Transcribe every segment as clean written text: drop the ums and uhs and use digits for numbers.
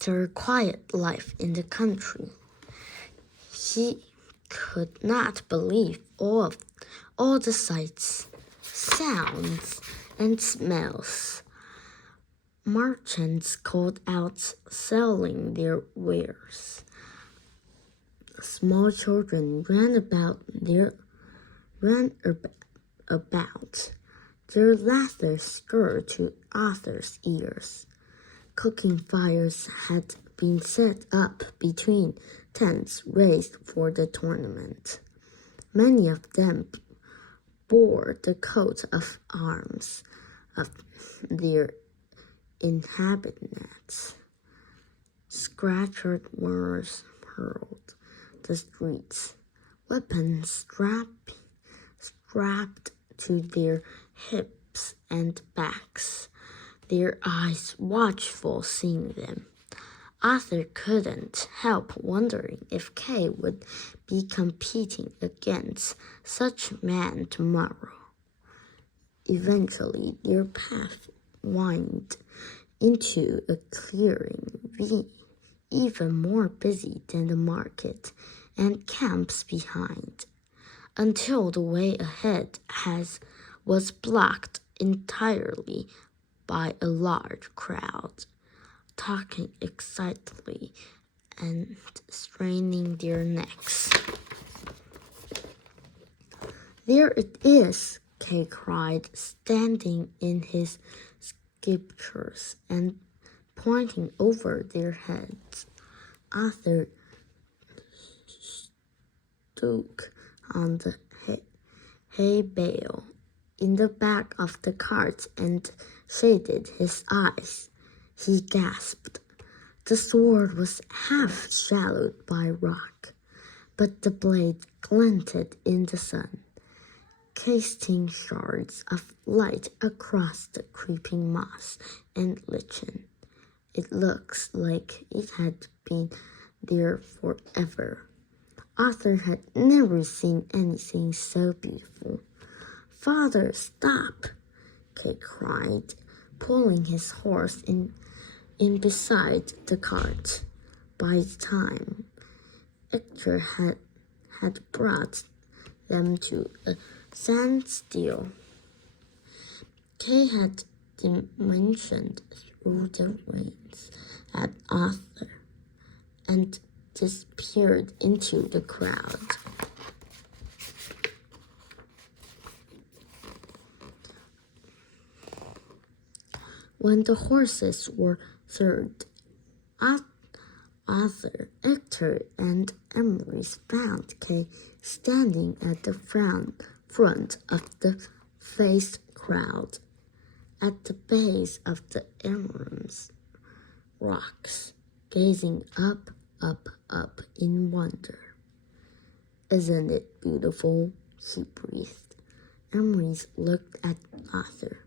After a quiet life in the country, he could not believe all the sights, sounds, and smells. Merchants called out selling their wares. Small children ran about, their laughter stirred to Arthur's ears. Cooking fires had been set up between tents raised for the tournament. Many of them bore the coat of arms of their inhabitants. Scattered wars hurled the streets, weapons strapped to their hips and backs, their eyes watchful seeing them. Arthur couldn't help wondering if Kay would be competing against such men tomorrow. Eventually, their path wound into a clearing even more busy than the market and camps behind, until the way ahead was blocked entirely by a large crowd, talking excitedly and straining their necks. "There it is," Kay cried, standing in his scriptures and pointing over their heads. Arthur stood on the hay bale in the back of the cart and shaded his eyes. He gasped. The sword was half shadowed by rock, but the blade glinted in the sun, casting shards of light across the creeping moss and lichen. It looks like it had been there forever. Arthur had never seen anything so beautiful. "Father, stop!" Kay cried, pulling his horse in beside the cart. By the time Hector had brought them to a standstill, Kay had dimensioned through the reins at Arthur and disappeared into the crowd. When the horses were third, Arthur, Hector, and Emery found Kay standing at the front of the faced crowd, at the base of the enormous rocks, gazing up in wonder. "Isn't it beautiful?" he breathed. Emery looked at Arthur,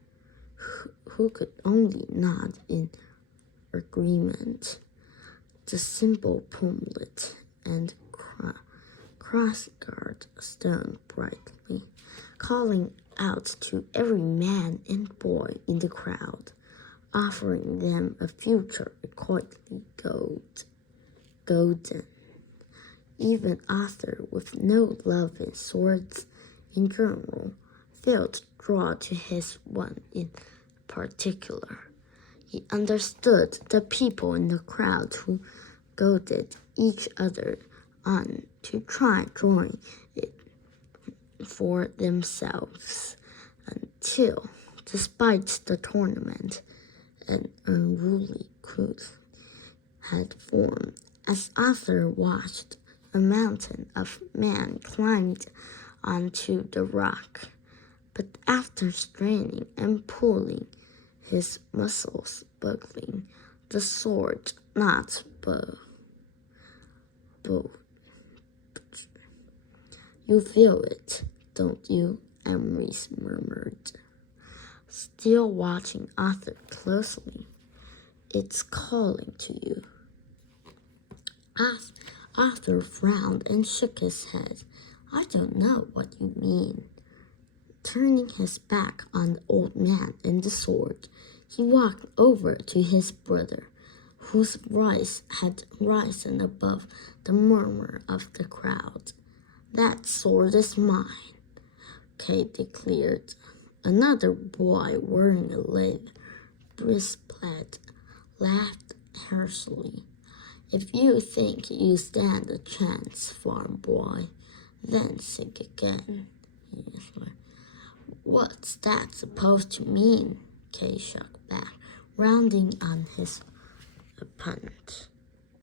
who could only nod in agreement. The simple plumelet and crossguard shone brightly, calling out to every man and boy in the crowd, offering them a future quietly golden. Even Arthur, with no love in swords in general, felt drawn to his one in particular. He understood the people in the crowd who goaded each other on to try join it for themselves, until, despite the tournament, an unruly crowd had formed. As Arthur watched, a mountain of men climbed onto the rock, but after straining and pulling, his muscles buckling, the sword not budged. "You feel it, don't you?" Emery murmured, still watching Arthur closely. "It's calling to you." Arthur frowned and shook his head. "I don't know what you mean." Turning his back on the old man and the sword, he walked over to his brother. whose voice had risen above the murmur of the crowd. "That sword is mine," Kay declared. Another boy wearing a lead breastplate laughed harshly. "If you think you stand a chance, farm boy, then think again." "What's that supposed to mean?" Kay shook back, rounding on his opponent.